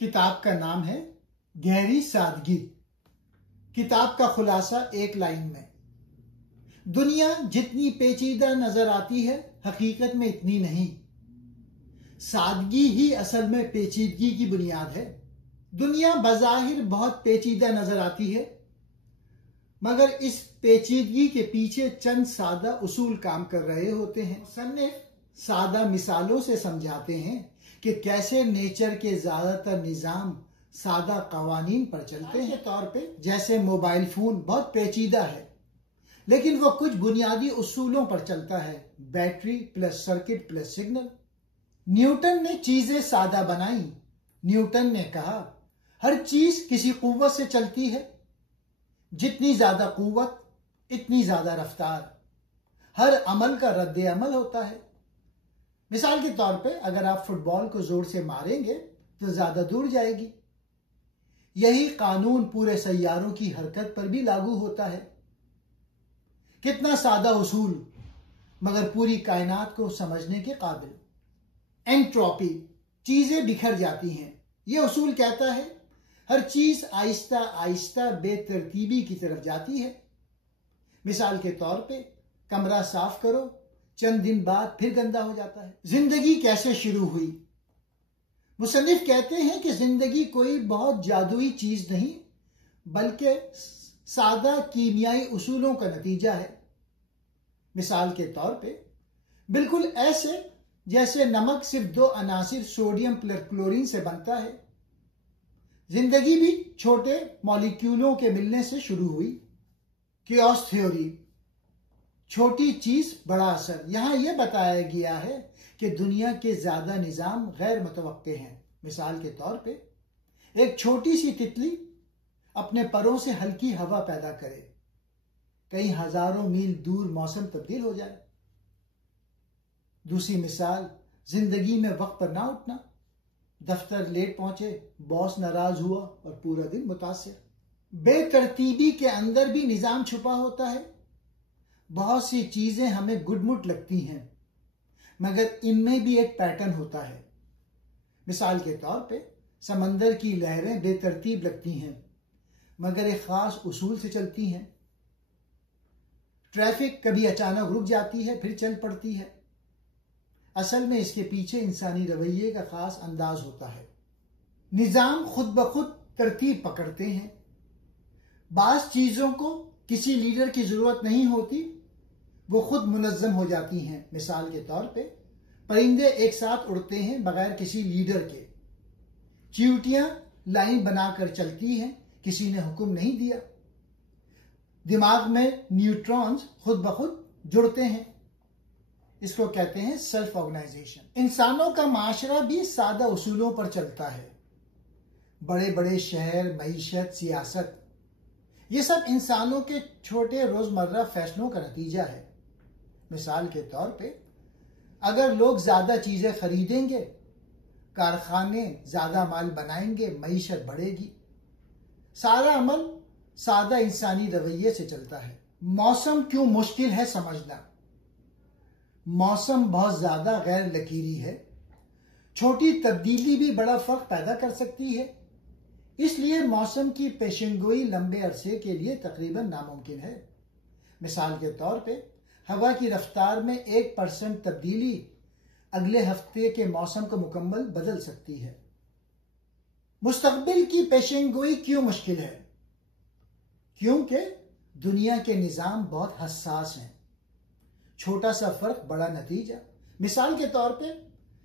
کتاب کا نام ہے گہری سادگی۔ کتاب کا خلاصہ ایک لائن میں: دنیا جتنی پیچیدہ نظر آتی ہے حقیقت میں اتنی نہیں۔ سادگی ہی اصل میں پیچیدگی کی بنیاد ہے۔ دنیا بظاہر بہت پیچیدہ نظر آتی ہے، مگر اس پیچیدگی کے پیچھے چند سادہ اصول کام کر رہے ہوتے ہیں۔ مصنف سادہ مثالوں سے سمجھاتے ہیں کہ کیسے نیچر کے زیادہ تر نظام سادہ قوانین پر چلتے ہیں۔ کے طور پہ جیسے موبائل فون بہت پیچیدہ ہے، لیکن وہ کچھ بنیادی اصولوں پر چلتا ہے: battery plus circuit plus signal. Newton نے چیزیں سادہ بنائیں۔ نیوٹن نے کہا ہر چیز کسی قوت سے چلتی ہے، جتنی زیادہ قوت اتنی زیادہ رفتار، ہر عمل کا رد عمل ہوتا ہے۔ مثال کے طور پہ اگر آپ فٹ بال کو زور سے ماریں گے تو زیادہ دور جائے گی۔ یہی قانون پورے سیاروں کی حرکت پر بھی لاگو ہوتا ہے۔ کتنا سادہ اصول، مگر پوری کائنات کو سمجھنے کے قابل۔ انٹروپی، چیزیں بکھر جاتی ہیں۔ یہ اصول کہتا ہے ہر چیز آہستہ آہستہ بے ترتیبی کی طرف جاتی ہے۔ مثال کے طور پہ کمرہ صاف کرو، چند دن بعد پھر گندا ہو جاتا ہے۔ زندگی کیسے شروع ہوئی؟ مصنف کہتے ہیں کہ زندگی کوئی بہت جادوئی چیز نہیں، بلکہ سادہ کیمیائی اصولوں کا نتیجہ ہے۔ مثال کے طور پہ بالکل ایسے جیسے نمک صرف دو عناصر سوڈیم پلس کلورین سے بنتا ہے، زندگی بھی چھوٹے مالیکیولوں کے ملنے سے شروع ہوئی۔ کیوس تھیوری، چھوٹی چیز بڑا اثر۔ یہاں یہ بتایا گیا ہے کہ دنیا کے زیادہ نظام غیر متوقع ہیں۔ مثال کے طور پہ ایک چھوٹی سی تتلی اپنے پروں سے ہلکی ہوا پیدا کرے، کئی ہزاروں میل دور موسم تبدیل ہو جائے۔ دوسری مثال، زندگی میں وقت پر نہ اٹھنا، دفتر لیٹ پہنچے، باس ناراض ہوا اور پورا دن متاثر۔ بے ترتیبی کے اندر بھی نظام چھپا ہوتا ہے۔ بہت سی چیزیں ہمیں گڈ مٹ لگتی ہیں، مگر ان میں بھی ایک پیٹرن ہوتا ہے۔ مثال کے طور پہ سمندر کی لہریں بے ترتیب لگتی ہیں، مگر ایک خاص اصول سے چلتی ہیں۔ ٹریفک کبھی اچانک رک جاتی ہے پھر چل پڑتی ہے۔ اصل میں اس کے پیچھے انسانی رویے کا خاص انداز ہوتا ہے۔ نظام خود بخود ترتیب پکڑتے ہیں۔ بعض چیزوں کو کسی لیڈر کی ضرورت نہیں ہوتی، وہ خود منظم ہو جاتی ہیں۔ مثال کے طور پہ پرندے ایک ساتھ اڑتے ہیں بغیر کسی لیڈر کے۔ چیونٹیاں لائن بنا کر چلتی ہیں، کسی نے حکم نہیں دیا۔ دماغ میں نیوٹرونز خود بخود جڑتے ہیں۔ اس کو کہتے ہیں سیلف آرگنائزیشن۔ انسانوں کا معاشرہ بھی سادہ اصولوں پر چلتا ہے۔ بڑے بڑے شہر، معیشت، سیاست، یہ سب انسانوں کے چھوٹے روزمرہ فیصلوں کا نتیجہ ہے۔ مثال کے طور پہ اگر لوگ زیادہ چیزیں خریدیں گے، کارخانے زیادہ مال بنائیں گے، معیشت بڑھے گی۔ سارا عمل سادہ انسانی رویے سے چلتا ہے۔ موسم کیوں مشکل ہے سمجھنا؟ موسم بہت زیادہ غیر لکیری ہے۔ چھوٹی تبدیلی بھی بڑا فرق پیدا کر سکتی ہے، اس لیے موسم کی پیشنگوئی لمبے عرصے کے لیے تقریباً ناممکن ہے۔ مثال کے طور پہ ہوا کی رفتار میں 1% تبدیلی اگلے ہفتے کے موسم کو مکمل بدل سکتی ہے۔ مستقبل کی پیشنگوئی کیوں مشکل ہے؟ کیونکہ دنیا کے نظام بہت حساس ہیں۔ چھوٹا سا فرق بڑا نتیجہ۔ مثال کے طور پہ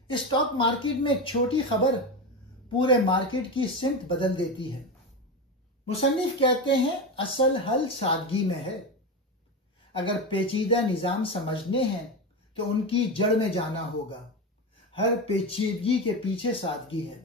اسٹاک مارکیٹ میں ایک چھوٹی خبر پورے مارکیٹ کی سمت بدل دیتی ہے۔ مصنف کہتے ہیں اصل حل سادگی میں ہے۔ اگر پیچیدہ نظام سمجھنے ہیں تو ان کی جڑ میں جانا ہوگا۔ ہر پیچیدگی کے پیچھے سادگی ہے۔